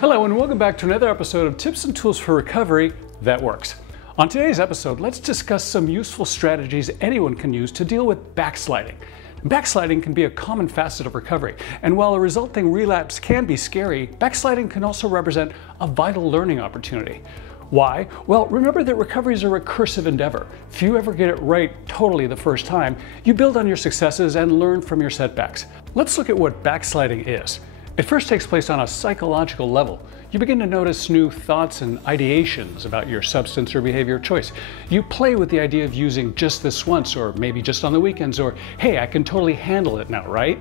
Hello and welcome back to another episode of Tips and Tools for Recovery That Works. On today's episode, let's discuss some useful strategies anyone can use to deal with backsliding. Backsliding can be a common facet of recovery, and while a resulting relapse can be scary, backsliding can also represent a vital learning opportunity. Why? Well, remember that recovery is a recursive endeavor. Few ever get it right totally the first time. You build on your successes and learn from your setbacks. Let's look at what backsliding is. It first takes place on a psychological level. You begin to notice new thoughts and ideations about your substance or behavior choice. You play with the idea of using just this once, or maybe just on the weekends, or hey, I can totally handle it now, right?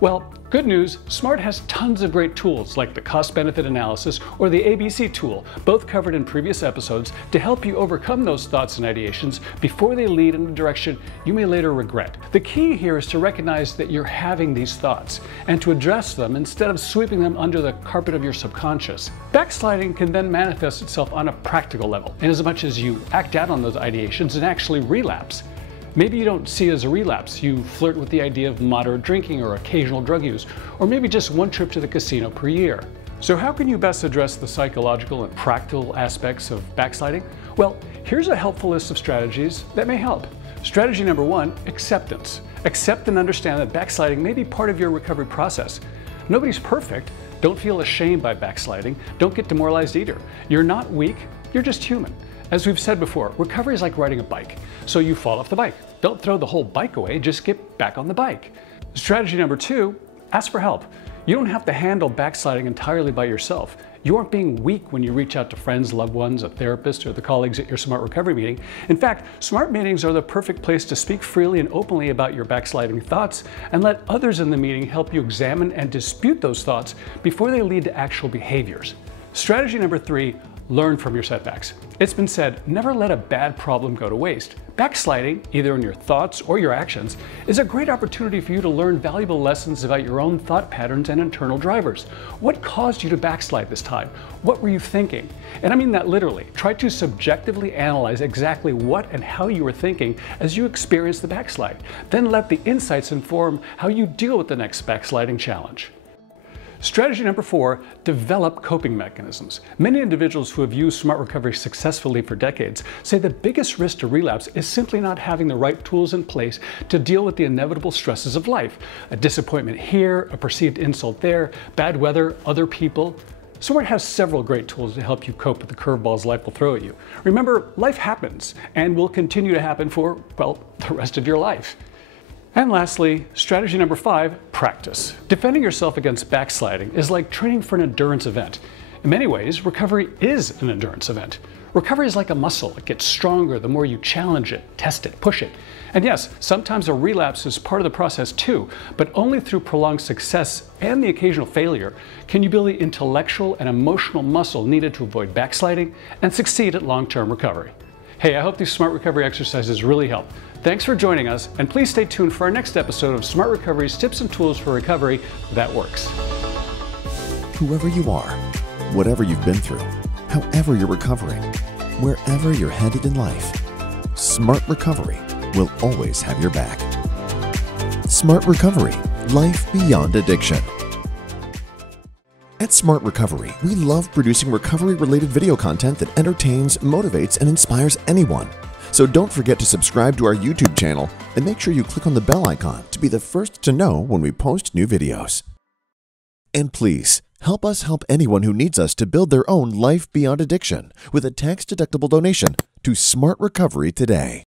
Well, good news, SMART has tons of great tools like the cost-benefit analysis or the ABC tool, both covered in previous episodes, to help you overcome those thoughts and ideations before they lead in a direction you may later regret. The key here is to recognize that you're having these thoughts and to address them instead of sweeping them under the carpet of your subconscious. Backsliding can then manifest itself on a practical level, inasmuch as you act out on those ideations and actually relapse. Maybe you don't see it as a relapse. You flirt with the idea of moderate drinking or occasional drug use, or maybe just one trip to the casino per year. So how can you best address the psychological and practical aspects of backsliding? Well, here's a helpful list of strategies that may help. Strategy number one, acceptance. Accept and understand that backsliding may be part of your recovery process. Nobody's perfect. Don't feel ashamed by backsliding. Don't get demoralized either. You're not weak, you're just human. As we've said before, recovery is like riding a bike. So you fall off the bike. Don't throw the whole bike away, just get back on the bike. Strategy number two, ask for help. You don't have to handle backsliding entirely by yourself. You aren't being weak when you reach out to friends, loved ones, a therapist, or the colleagues at your SMART recovery meeting. In fact, SMART meetings are the perfect place to speak freely and openly about your backsliding thoughts and let others in the meeting help you examine and dispute those thoughts before they lead to actual behaviors. Strategy number three, learn from your setbacks. It's been said, never let a bad problem go to waste. Backsliding, either in your thoughts or your actions, is a great opportunity for you to learn valuable lessons about your own thought patterns and internal drivers. What caused you to backslide this time? What were you thinking? And I mean that literally. Try to subjectively analyze exactly what and how you were thinking as you experience the backslide. Then let the insights inform how you deal with the next backsliding challenge. Strategy number four, develop coping mechanisms. Many individuals who have used SMART recovery successfully for decades say the biggest risk to relapse is simply not having the right tools in place to deal with the inevitable stresses of life. A disappointment here, a perceived insult there, bad weather, other people. SMART has several great tools to help you cope with the curveballs life will throw at you. Remember, life happens and will continue to happen for, well, the rest of your life. And lastly, strategy number five, practice. Defending yourself against backsliding is like training for an endurance event. In many ways, recovery is an endurance event. Recovery is like a muscle. It gets stronger the more you challenge it, test it, push it. And yes, sometimes a relapse is part of the process too, but only through prolonged success and the occasional failure can you build the intellectual and emotional muscle needed to avoid backsliding and succeed at long-term recovery. Hey, I hope these SMART recovery exercises really help. Thanks for joining us, and please stay tuned for our next episode of SMART Recovery's Tips and Tools for Recovery That Works. Whoever you are, whatever you've been through, however you're recovering, wherever you're headed in life, SMART Recovery will always have your back. SMART Recovery, life beyond addiction. At SMART Recovery, we love producing recovery-related video content that entertains, motivates, and inspires anyone. So don't forget to subscribe to our YouTube channel and make sure you click on the bell icon to be the first to know when we post new videos. And please, help us help anyone who needs us to build their own life beyond addiction with a tax-deductible donation to SMART Recovery today.